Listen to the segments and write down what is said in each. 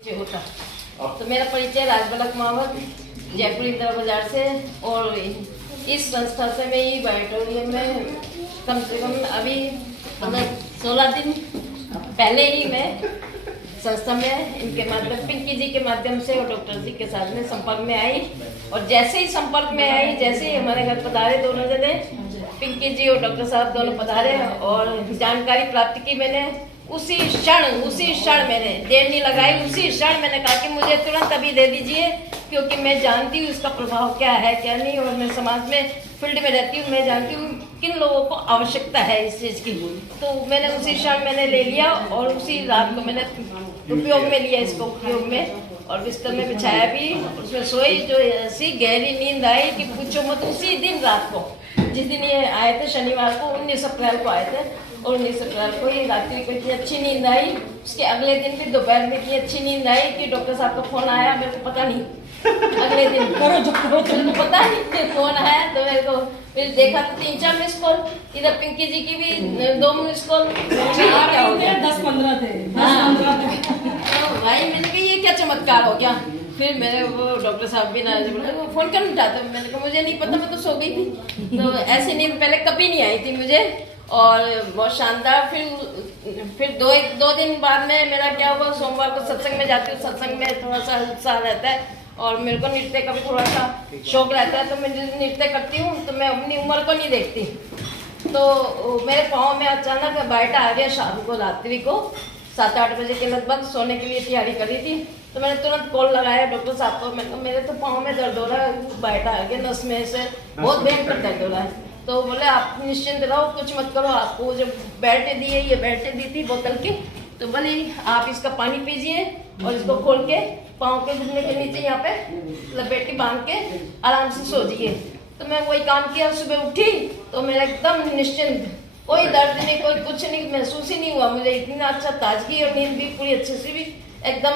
होता तो मेरा परिचय राजबलक मावत जयपुर इंदिरा बाजार से, और इस संस्था से मैं ये बायोटोरियम में कम से कम अभी 16 दिन पहले ही मैं संस्था में इनके माध्यम पिंकी जी के माध्यम से और डॉक्टर जी के साथ में संपर्क में आई। और जैसे ही संपर्क में आई, जैसे ही हमारे घर पधारे दोनों जने, पिंकी जी और डॉक्टर साहब दोनों पधारे और जानकारी प्राप्त की मैंने। उसी क्षण मैंने देर नहीं लगाई, उसी क्षण मैंने कहा कि मुझे तुरंत अभी दे दीजिए, क्योंकि मैं जानती हूँ इसका प्रभाव क्या है क्या नहीं, और मैं समाज में फील्ड में रहती हूँ, मैं जानती हूँ किन लोगों को आवश्यकता है इस चीज़ की। तो मैंने उसी क्षण मैंने ले लिया और उसी रात को मैंने उपयोग में लिया इसको, उपयोग में, और बिस्तर में बिछाया भी, उसमें सोई। जो ऐसी गहरी नींद आई कि पूछो मत। उसी दिन रात को, जिस दिन ये आए थे शनिवार को, 19 अप्रैल को आए थे, और 19 अप्रैल को ही रात्रि को इतनी अच्छी नींद आई। उसके अगले दिन भी दोपहर में इतनी अच्छी नींद आई कि डॉक्टर साहब का फोन आया, मेरे को पता नहीं। अगले दिन मेरे को पता नहीं फोन आया, तो मेरे को फिर देखा तो 3-4 मिस कॉल, इधर पिंकी जी की भी 2 मिस कॉल, 10-15 थे। तो भाई मैंने कहा ये क्या चमत्कार हो गया। फिर मेरे वो डॉक्टर साहब भी ना वो फोन कर उठाते, मैंने कहा मुझे नहीं पता, मैं तो सो गई थी। तो ऐसी नींद पहले कभी नहीं आई थी मुझे, और बहुत शानदार। फिर दो दिन बाद में मेरा क्या हुआ, सोमवार को सत्संग में जाती हूँ। सत्संग में थोड़ा सा उत्साह रहता है और मेरे को नृत्य का भी थोड़ा सा शौक रहता है, तो मैं नृत्य करती हूँ तो मैं अपनी उम्र को नहीं देखती। तो मेरे पाँव में अचानक बाइटा आ गया शाम को, रात्रि को 7-8 बजे के लगभग, सोने के लिए तैयारी कर रही थी। तो मैंने तुरंत कॉल लगाया डॉक्टर साहब को। मैंने कहा मेरे तो पाँव में दर्द हो रहा है, बाइटा आ गया नस में से, बहुत भयंकर दर्द हो रहा है। तो बोले आप निश्चिंत रहो, कुछ मत करो। आपको जब बेल्ट दी है, ये बेल्ट दी थी बोतल की, तो बोले आप इसका पानी पीजिए और इसको खोल के पाँव के घुटने के नीचे यहाँ पे लपेट के बांध के आराम से सो जाइए। तो मैं वही काम किया। सुबह उठी तो मेरा एकदम निश्चिंत, कोई दर्द नहीं, कोई कुछ नहीं, महसूस ही नहीं हुआ मुझे। इतना अच्छा ताजगी और नींद भी पूरी अच्छे से भी एकदम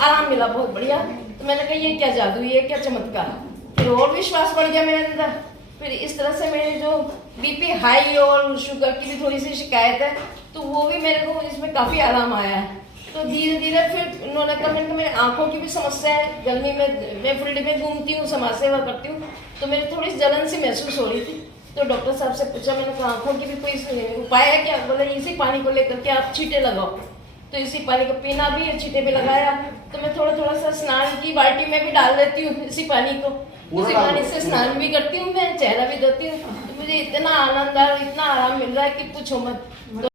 आराम मिला, बहुत बढ़िया। तो मैंने कहा ये क्या जादू, ये क्या चमत्कार। फिर और विश्वास बढ़ गया मेरे अंदर। फिर इस तरह से मेरे जो बीपी हाई और शुगर की भी थोड़ी सी शिकायत है, तो वो भी मेरे को इसमें काफ़ी आराम आया है। तो धीरे धीरे फिर उन्होंने कहा, मैंने मेरे आँखों की भी समस्या है। गर्मी में मैं फील्ड में घूमती हूँ, समाज सेवा करती हूँ, तो मेरी थोड़ी जलन सी महसूस हो रही थी। तो डॉक्टर साहब से पूछा, मैंने कहा आँखों की भी कोई उपाय है क्या? बोले इसी पानी को लेकर के आप छींटे लगाओ। तो इसी पानी को पीना भी और छींटे भी लगाया। तो मैं थोड़ा सा स्नान की बाल्टी में भी डाल देती हूँ इसी पानी को, उसी पानी से स्नान भी करती हूँ, मैं चेहरा भी धोती हूँ। तो मुझे इतना आनंद और इतना आराम मिल रहा है कि पूछो मत।